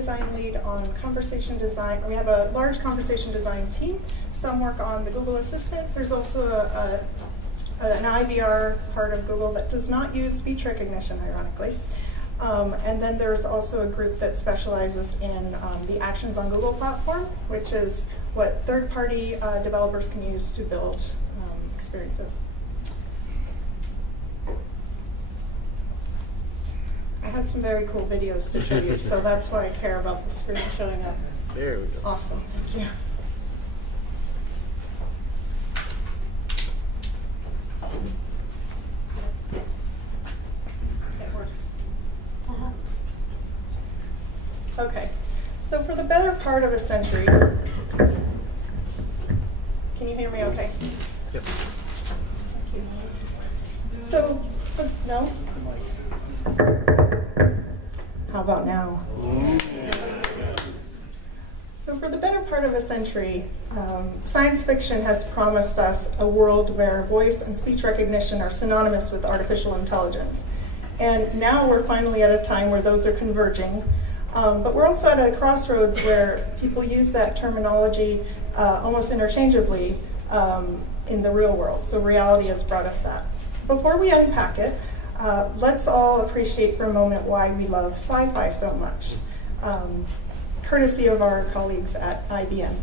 design lead on conversation design. We have a large conversation design team. Some work on the Google Assistant. There's also an IVR part of Google that does not use speech recognition, ironically. And then there's also a group that specializes in the Actions on Google platform, which is what third-party developers can use to build experiences. I had some very cool videos to show you, so that's why I care about the screen showing up. There we go. Awesome, thank you. It works. Okay, so for the better part of a century, can you hear me okay? Yep. Thank you. So, no? How about now? So for the better part of a century, science fiction has promised us a world where voice and speech recognition are synonymous with artificial intelligence. And now we're finally at a time where those are converging. But we're also at a crossroads where people use that terminology almost interchangeably in the real world. So reality has brought us that. Before we unpack it, let's all appreciate for a moment why we love sci-fi so much, courtesy of our colleagues at IBM.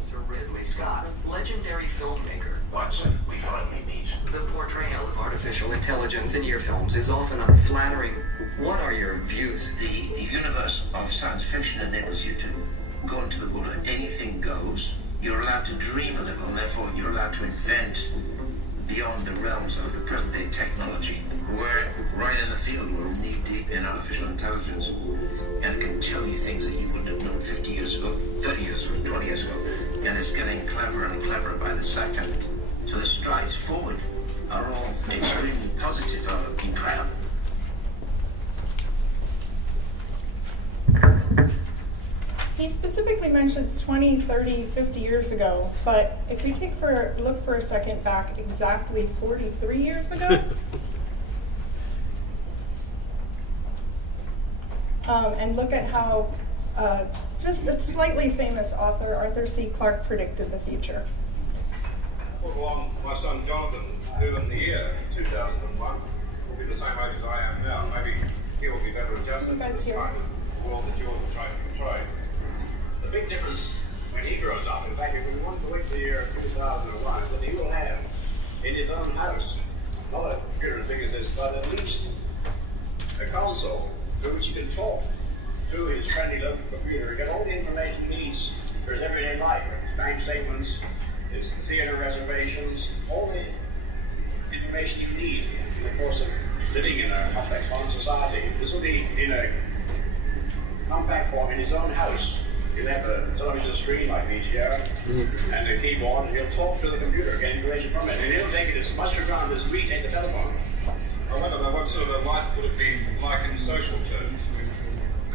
Sir Ridley Scott, legendary filmmaker. Watson, we finally meet. The portrayal of artificial intelligence in your films is often unflattering. What are your views? The universe of science fiction enables you to go into the world and anything goes. You're allowed to dream a little, and therefore you're allowed to invent beyond the realms of the present-day technology. We're right in the field. We're knee-deep in artificial intelligence, and it can tell you things that you wouldn't have known 50 years ago, 30 years ago, 20 years ago. And it's getting cleverer and cleverer by the second. So the strides forward are all extremely positive, are incredible. He specifically mentions 20, 30, 50 years ago, but if we look for a second back exactly 43 years ago, and look at how just a slightly famous author, Arthur C. Clarke, predicted the future. Well, my son Jonathan, who in the year 2001 will be the same age as I am now, maybe he will be better adjusted to this kind of world that you're trying to portray. The big difference when he grows up, in fact, if we want to wait for the year 2001, is that he will have in his own house, not a computer as big as this, but at least a console through which he can talk to his friendly local computer, get all the information he needs for his everyday life, his bank statements, his theater reservations, all the information you need in the course of living in a complex modern society. This will be in a compact form in his own house. He'll have a television screen like these here, and a keyboard, and he'll talk to the computer, get information from it, and he'll take it as much for granted as we take the telephone. I wonder what sort of a life would have been like in social terms.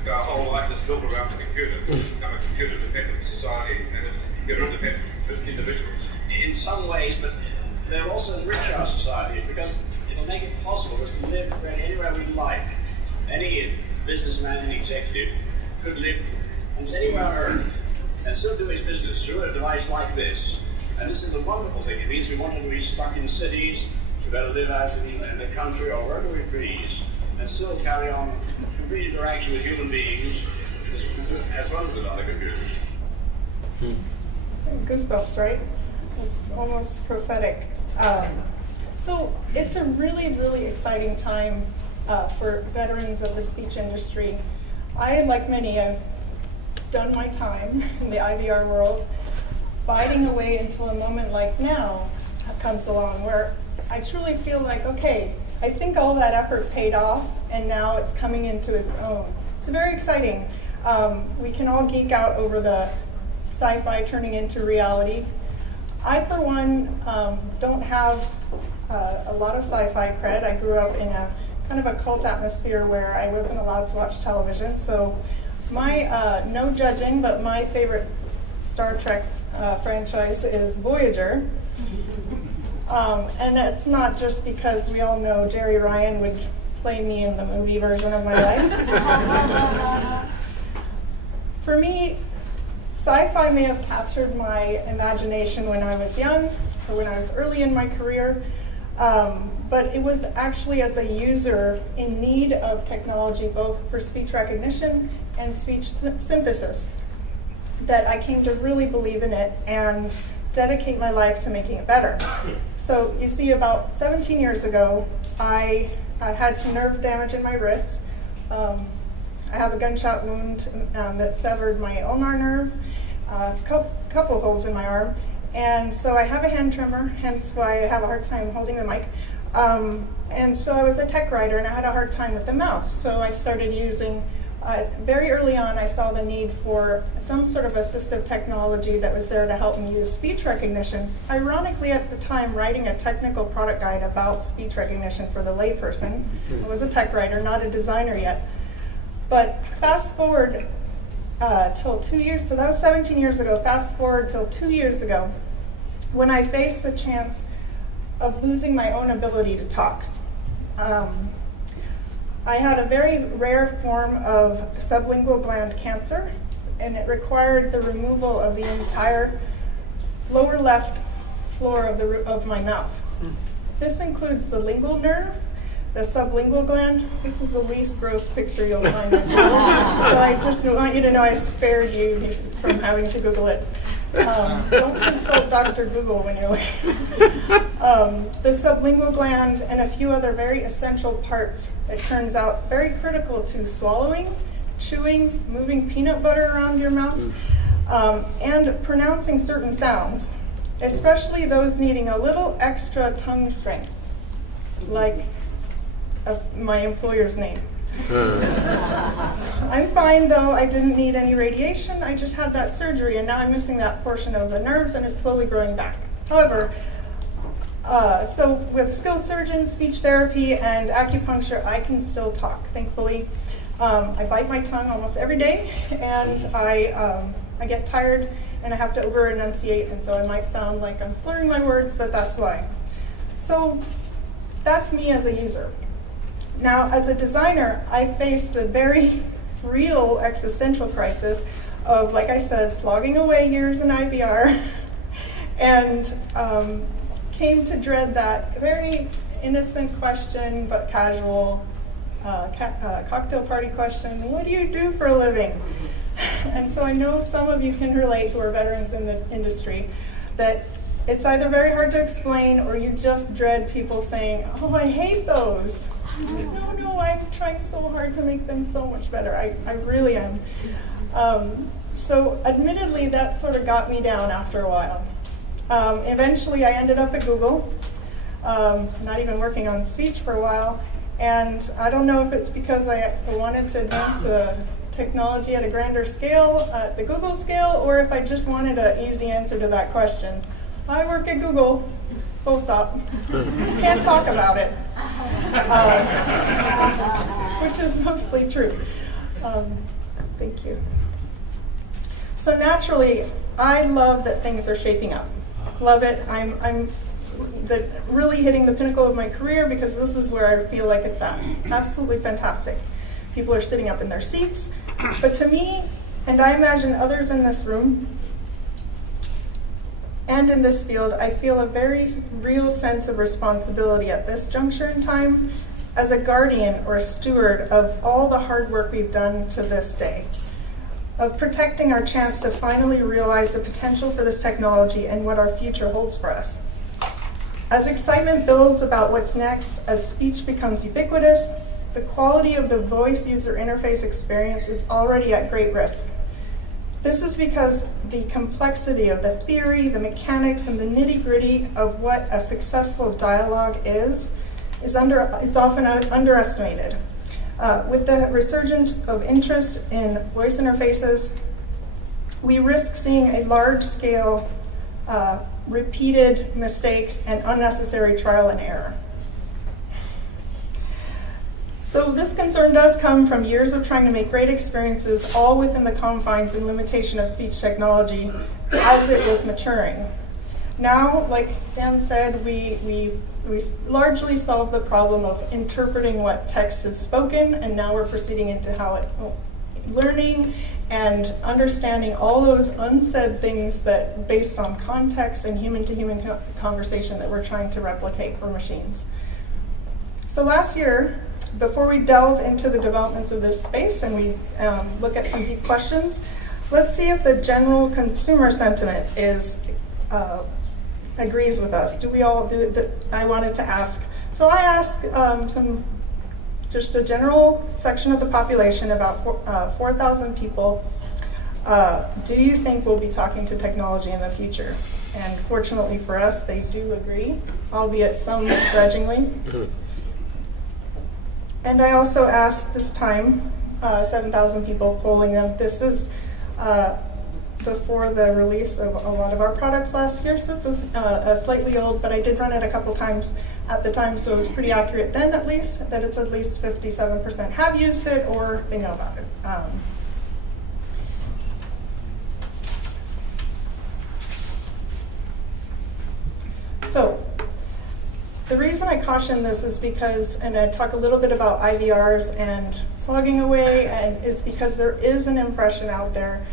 If our whole life is built around the computer, become a computer-dependent society and a computer-dependent individuals. In some ways, but they'll also enrich our society because it'll make it possible for us to live anywhere we like. Any businessman and executive could live almost anywhere on Earth and still do his business through a device like this. And this is a wonderful thing. It means we want to be stuck in cities, we better live out in the country or wherever we please, and still carry on complete interaction with human beings as well as with other computers. Goosebumps, right? It's almost prophetic. So it's a really, really exciting time for veterans of the speech industry. I, like many, have done my time in the IVR world, biding away until a moment like now comes along where I truly feel like, okay, I think all that effort paid off and now it's coming into its own. It's very exciting. We can all geek out over the sci-fi turning into reality. I, for one, don't have a lot of sci-fi cred. I grew up in a kind of a cult atmosphere where I wasn't allowed to watch television. So my, no judging, but my favorite Star Trek franchise is Voyager. And it's not just because we all know Jerry Ryan would play me in the movie version of my life. For me, sci-fi may have captured my imagination when I was young or when I was early in my career, but it was actually as a user in need of technology, both for speech recognition and speech synthesis, that I came to really believe in it and dedicate my life to making it better. So you see, about 17 years ago, I had some nerve damage in my wrist. I have a gunshot wound that severed my ulnar nerve, a couple holes in my arm, and so I have a hand tremor, hence why I have a hard time holding the mic. And so I was a tech writer, and I had a hard time with the mouse, so I started using very early on, I saw the need for some sort of assistive technology that was there to help me use speech recognition. Ironically, at the time, writing a technical product guide about speech recognition for the layperson. I was a tech writer, not a designer yet. But fast forward till 2 years, so that was 17 years ago, fast forward till 2 years ago, when I faced the chance of losing my own ability to talk. I had a very rare form of sublingual gland cancer, and it required the removal of the entire lower left floor of my mouth. This includes the lingual nerve, the sublingual gland. This is the least gross picture you'll find. So I just want you to know I spared you from having to Google it. Don't consult Dr. Google when you're the sublingual gland and a few other very essential parts, it turns out, very critical to swallowing, chewing, moving peanut butter around your mouth, and pronouncing certain sounds, especially those needing a little extra tongue strength, like my employer's name. I'm fine, though. I didn't need any radiation. I just had that surgery, and now I'm missing that portion of the nerves, and it's slowly growing back. However, so with skilled surgeons, speech therapy, and acupuncture, I can still talk, thankfully. I bite my tongue almost every day, and I get tired, and I have to over-enunciate, and so I might sound like I'm slurring my words, but that's why. So that's me as a user. Now, as a designer, I face the very real existential crisis of, like I said, slogging away years in IVR, and came to dread that very innocent question, but casual cocktail party question: what do you do for a living? And so I know some of you can relate who are veterans in the industry, that it's either very hard to explain or you just dread people saying, oh, I hate those. No, I'm trying so hard to make them so much better. I really am. So admittedly, that sort of got me down after a while. Eventually, I ended up at Google, not even working on speech for a while. And I don't know if it's because I wanted to advance technology at a grander scale, the Google scale, or if I just wanted an easy answer to that question. I work at Google, full stop. Can't talk about it. Which is mostly true. Thank you. So naturally, I love that things are shaping up. Love it. I'm really hitting the pinnacle of my career because this is where I feel like it's at. Absolutely fantastic. People are sitting up in their seats. But to me, and I imagine others in this room, and in this field, I feel a very real sense of responsibility at this juncture in time as a guardian or a steward of all the hard work we've done to this day, of protecting our chance to finally realize the potential for this technology and what our future holds for us. As excitement builds about what's next, as speech becomes ubiquitous, the quality of the voice user interface experience is already at great risk. This is because the complexity of the theory, the mechanics, and the nitty-gritty of what a successful dialogue is often underestimated. With the resurgence of interest in voice interfaces, we risk seeing a large-scale, repeated mistakes and unnecessary trial and error. So this concern does come from years of trying to make great experiences all within the confines and limitation of speech technology as it was maturing. Now, like Dan said, we've largely solved the problem of interpreting what text is spoken, and now we're proceeding into learning and understanding all those unsaid things that, based on context and human-to-human conversation, that we're trying to replicate for machines. So last year, before we delve into the developments of this space and we look at some deep questions, let's see if the general consumer sentiment agrees with us. Do we all do it? I wanted to ask. So I asked just a general section of the population, about 4,000 people, do you think we'll be talking to technology in the future? And fortunately for us, they do agree, albeit some grudgingly. And I also asked this time, 7,000 people, polling them. This is before the release of a lot of our products last year, so it's slightly old, but I did run it a couple times at the time, so it was pretty accurate then, at least, that it's at least 57% have used it or they know about it. So the reason I caution this is because, and I talk a little bit about IVRs and slogging away, and is because there is an impression out there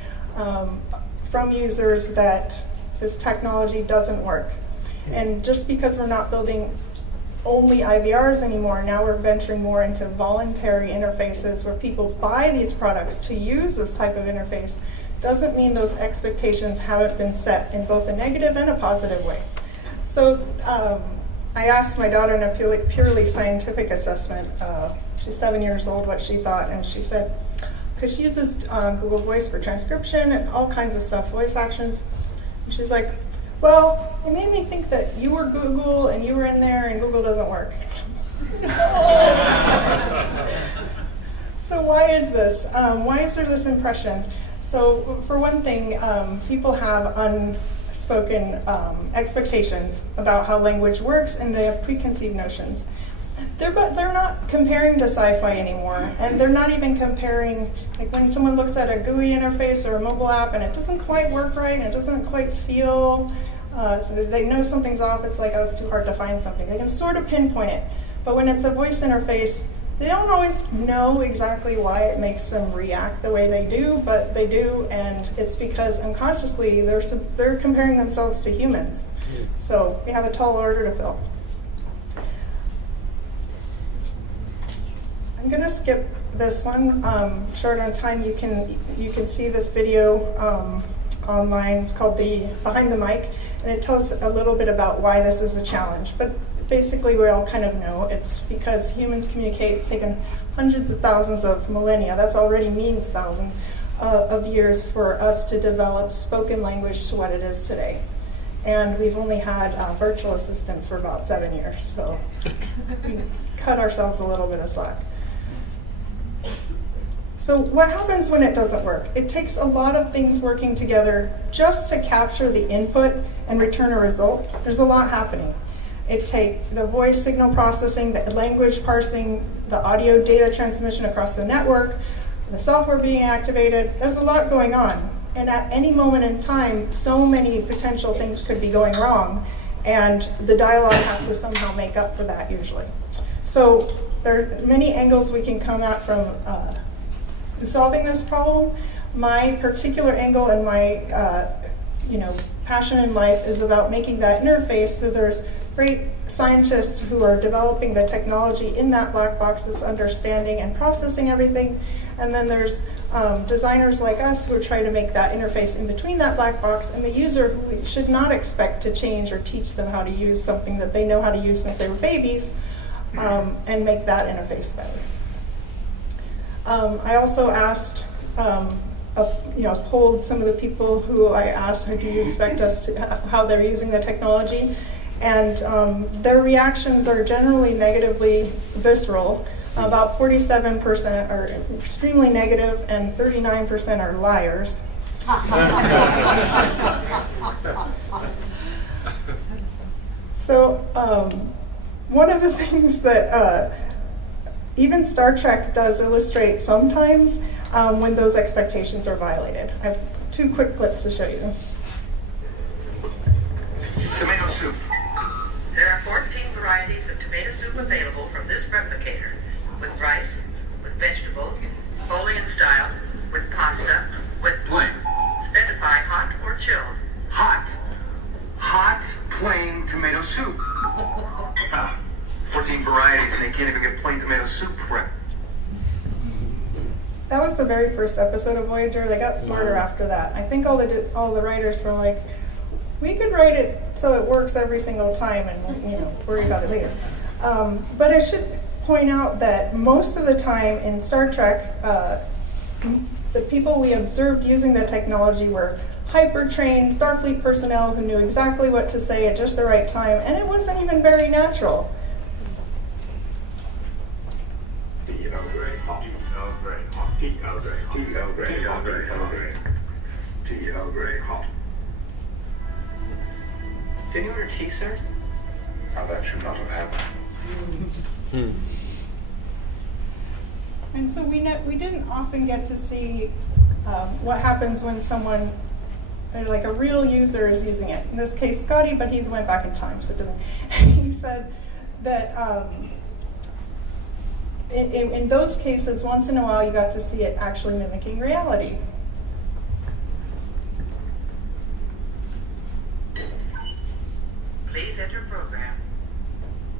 from users that this technology doesn't work. And just because we're not building only IVRs anymore, now we're venturing more into voluntary interfaces where people buy these products to use this type of interface, doesn't mean those expectations haven't been set in both a negative and a positive way. So I asked my daughter in a purely scientific assessment, she's 7 years old, what she thought, and she said, because she uses Google Voice for transcription and all kinds of stuff, voice actions. And she's like, well, it made me think that you were Google and you were in there and Google doesn't work. So why is this? Why is there this impression? So for one thing, people have unspoken expectations about how language works, and they have preconceived notions. They're not comparing to sci-fi anymore, and they're not even comparing, like when someone looks at a GUI interface or a mobile app and it doesn't quite work right and it doesn't quite feel, so they know something's off, it's like, oh, it's too hard to find something. They can sort of pinpoint it, but when it's a voice interface, they don't always know exactly why it makes them react the way they do, but they do, and it's because unconsciously they're comparing themselves to humans. So we have a tall order to fill. I'm going to skip this one. Short on time, you can see this video online. It's called the Behind the Mic, and it tells a little bit about why this is a challenge. But basically, we all kind of know it's because humans communicate. It's taken hundreds of thousands of millennia. That's already means thousands of years for us to develop spoken language to what it is today. And we've only had virtual assistants for about 7 years, so we cut ourselves a little bit of slack. So what happens when it doesn't work? It takes a lot of things working together just to capture the input and return a result. There's a lot happening. It takes the voice signal processing, the language parsing, the audio data transmission across the network, the software being activated. There's a lot going on. And at any moment in time, so many potential things could be going wrong, and the dialogue has to somehow make up for that usually. So there are many angles we can come at from solving this problem. My particular angle and my passion in life is about making that interface so there's great scientists who are developing the technology in that black box that's understanding and processing everything, and then there's designers like us who are trying to make that interface in between that black box and the user, who we should not expect to change or teach them how to use something that they know how to use since they were babies, and make that interface better. I also asked, polled some of the people who I asked, how do you expect us to, how they're using the technology, and their reactions are generally negatively visceral. About 47% are extremely negative, and 39% are liars. So one of the things that even Star Trek does illustrate sometimes when those expectations are violated. I have two quick clips to show you. soup. There are 14 varieties of tomato soup available from this replicator, with rice, with vegetables, Bolian style, with pasta, with Plain. Specify hot or chilled. Hot. Hot, plain tomato soup. 14 varieties and they can't even get plain tomato soup right. That was the very first episode of Voyager. They got smarter after that. I think all the writers were like, we could write it so it works every single time and worry about it later. But I should point out that most of the time in Star Trek, the people we observed using the technology were hyper-trained Starfleet personnel who knew exactly what to say at just the right time, and it wasn't even very natural. Can you order tea, sir? Now that should not have happened. And so we didn't often get to see what happens when someone, like a real user, is using it. In this case, Scotty, but he's went back in time, so it doesn't. He said that in those cases, once in a while, you got to see it actually mimicking reality. Please enter program.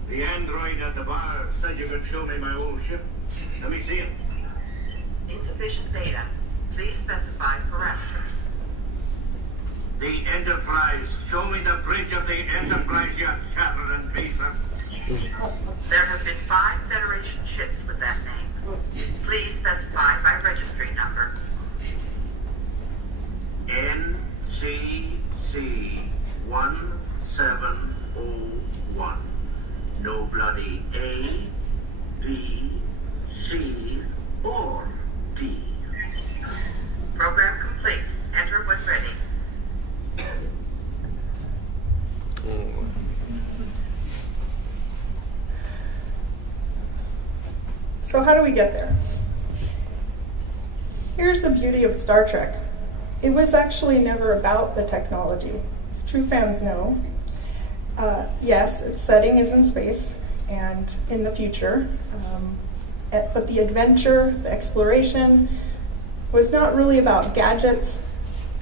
The android at the bar said you could show me my old ship. Let me see it. Insufficient data. Please specify parameters. The Enterprise. Show me the bridge of the Enterprise, you chattering piecer. There have been 5 Federation ships with that name. Please specify by registry number. NCC 1701. No bloody A, B, C, or D. Program complete. Enter when ready. So how do we get there? Here's the beauty of Star Trek. It was actually never about the technology, as true fans know. Yes, its setting is in space and in the future, but the adventure, the exploration, was not really about gadgets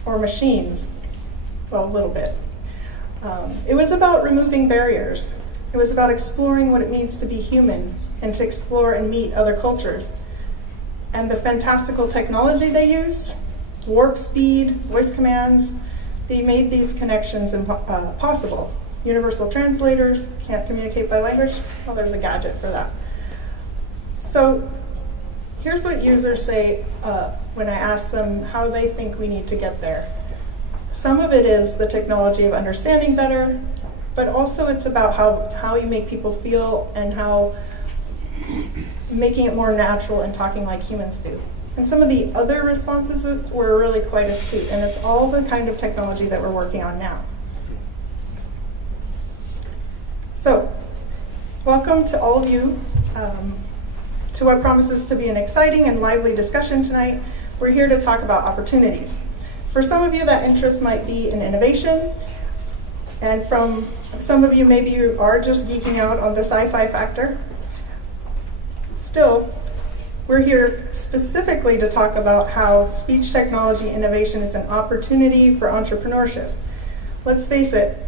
or machines. Well, a little bit. It was about removing barriers. It was about exploring what it means to be human and to explore and meet other cultures. And the fantastical technology they used, warp speed, voice commands, they made these connections possible. Universal translators, can't communicate by language, well, there's a gadget for that. So here's what users say when I ask them how they think we need to get there. Some of it is the technology of understanding better, but also it's about how you make people feel and how making it more natural and talking like humans do. And some of the other responses were really quite astute, and it's all the kind of technology that we're working on now. So, welcome to all of you to what promises to be an exciting and lively discussion tonight. We're here to talk about opportunities. For some of you, that interest might be in innovation, and from some of you, maybe you are just geeking out on the sci-fi factor. Still, we're here specifically to talk about how speech technology innovation is an opportunity for entrepreneurship. Let's face it,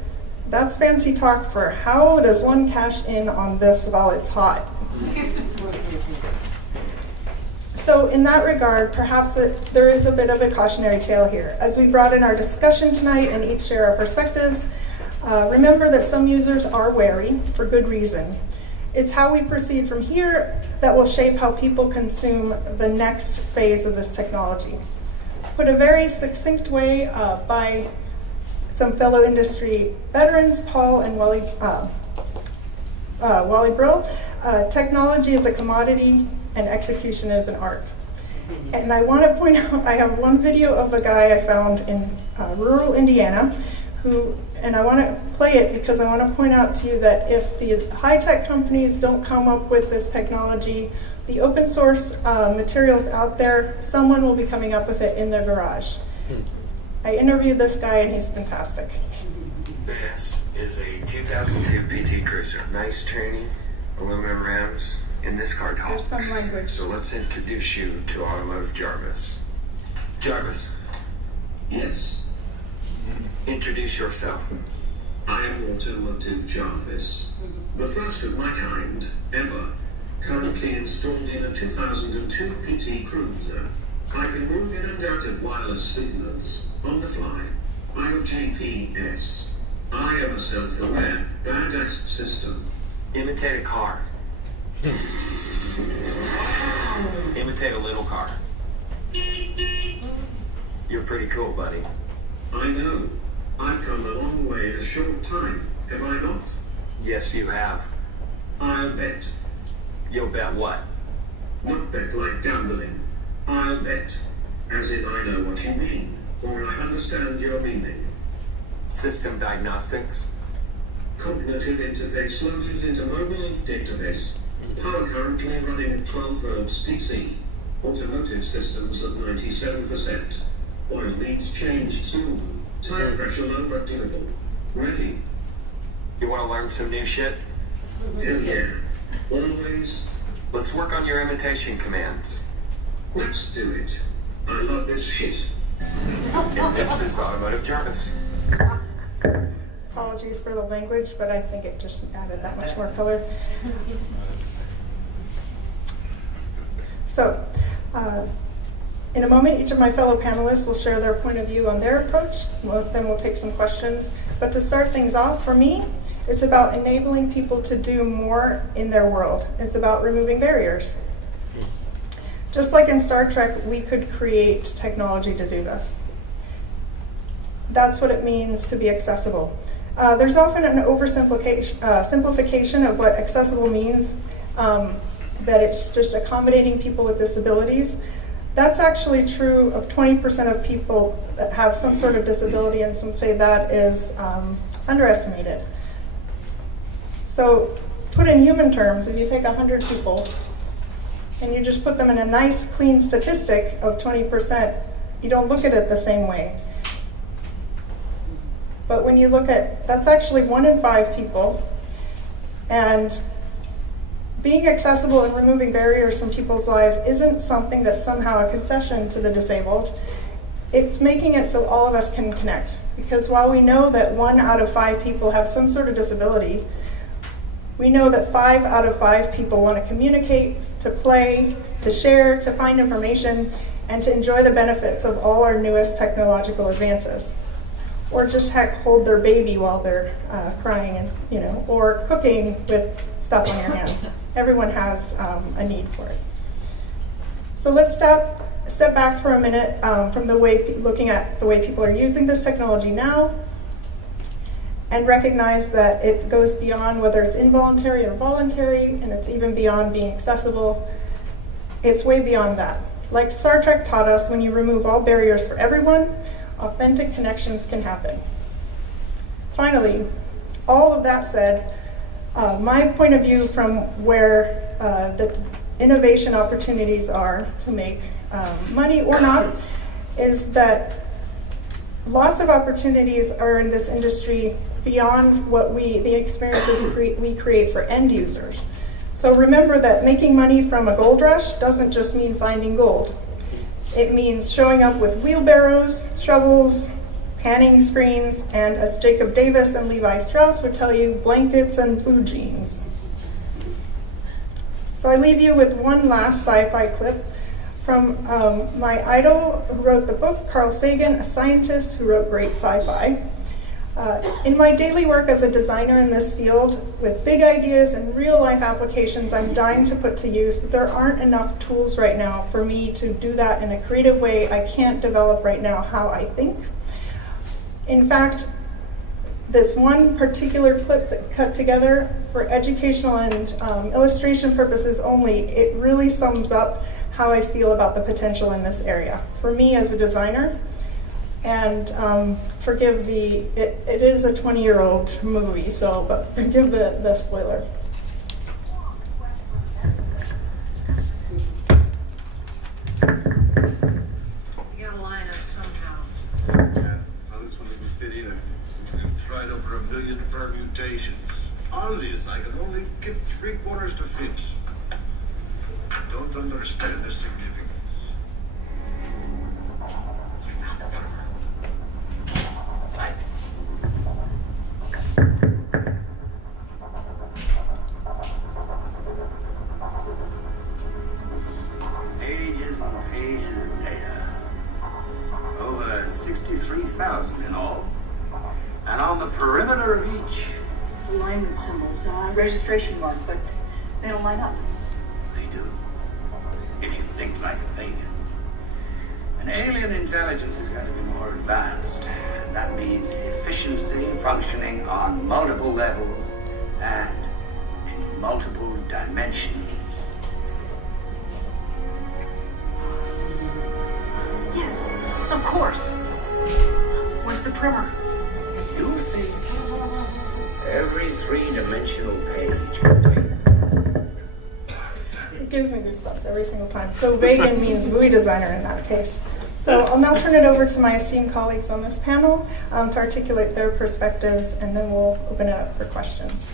that's fancy talk for how does one cash in on this while it's hot. So in that regard, perhaps there is a bit of a cautionary tale here. As we broaden our discussion tonight and each share our perspectives, remember that some users are wary for good reason. It's how we proceed from here that will shape how people consume the next phase of this technology. Put a very succinct way by some fellow industry veterans, Paul and Wally Brill, technology is a commodity and execution is an art. And I want to point out, I have one video of a guy I found in rural Indiana and I want to play it because I want to point out to you that if the high-tech companies don't come up with this technology, the open source materials out there, someone will be coming up with it in their garage. I interviewed this guy and he's fantastic. This is a 2002 PT Cruiser. Nice training, aluminum rims, and this car talks. There's some language. So let's introduce you to Automotive Jarvis. Jarvis, Yes, introduce yourself. I am Automotive Jarvis, the first of my kind ever, currently installed in a 2002 PT Cruiser. I can move in and out of wireless signals on the fly. I have GPS. I am a self-aware, badass system. Imitate a car. Imitate a little car. You're pretty cool, buddy. I know. I've come a long way in a short time, have I not? Yes, you have. I'll bet. You'll bet what? Not bet like gambling. I'll bet. As in I know what you mean, or I understand your meaning. System diagnostics. Cognitive interface loaded into mobile database. Power currently running at 12 volts DC. Automotive systems at 97%. Oil needs change soon. Tire pressure low but doable. Ready? You want to learn some new shit? Hell yeah. Always. Let's work on your imitation commands. Let's do it. I love this shit. And this is Automotive Jarvis. Apologies for the language, but I think it just added that much more color. So, in a moment, each of my fellow panelists will share their point of view on their approach. Then we'll take some questions. But to start things off, for me, it's about enabling people to do more in their world. It's about removing barriers. Just like in Star Trek, we could create technology to do this. That's what it means to be accessible. There's often an oversimplification of what accessible means, that it's just accommodating people with disabilities. That's actually true of 20% of people that have some sort of disability, and some say that is underestimated. So put in human terms, if you take 100 people and you just put them in a nice, clean statistic of 20%, you don't look at it the same way. But when you look at, that's actually 1 in 5 people, and being accessible and removing barriers from people's lives isn't something that's somehow a concession to the disabled. It's making it so all of us can connect. Because while we know that 1 out of 5 people have some sort of disability, we know that 5 out of 5 people want to communicate, to play, to share, to find information, and to enjoy the benefits of all our newest technological advances. Or just heck, hold their baby while they're crying, and or cooking with stuff on your hands. Everyone has a need for it. So let's step back for a minute from looking at the way people are using this technology now, and recognize that it goes beyond whether it's involuntary or voluntary, and it's even beyond being accessible. It's way beyond that. Like Star Trek taught us, when you remove all barriers for everyone, authentic connections can happen. Finally, all of that said, my point of view from where the innovation opportunities are to make money or not is that lots of opportunities are in this industry beyond what the experiences we create for end users. So remember that making money from a gold rush doesn't just mean finding gold. It means showing up with wheelbarrows, shovels, panning screens, and as Jacob Davis and Levi Strauss would tell you, blankets and blue jeans. So I leave you with one last sci-fi clip from my idol who wrote the book, Carl Sagan, a scientist who wrote great sci-fi. In my daily work as a designer in this field, with big ideas and real-life applications I'm dying to put to use, there aren't enough tools right now for me to do that in a creative way. I can't develop right now how I think. In fact, this one particular clip that cut together for educational and illustration purposes only, it really sums up how I feel about the potential in this area. For me as a designer, and forgive it is a 20-year-old movie, so, but forgive the spoiler. You gotta line up somehow. Yeah, well, this one doesn't fit either. We've tried over 1 million permutations. understand the significance. You found the primer. Thanks. Pages and pages of data. Over 63,000 in all. And on the perimeter of each, alignment symbols, registration mark, but they don't line up. they do. If you think like a vegan. An alien intelligence is going to be more advanced, and that means efficiency functioning on multiple levels and in multiple dimensions. Yes, of course. Where's the primer? You'll see. Every three-dimensional page contains. It gives me goosebumps every single time. So vegan means movie designer in that case. So I'll now turn it over to my esteemed colleagues on this panel to articulate their perspectives, and then we'll open it up for questions.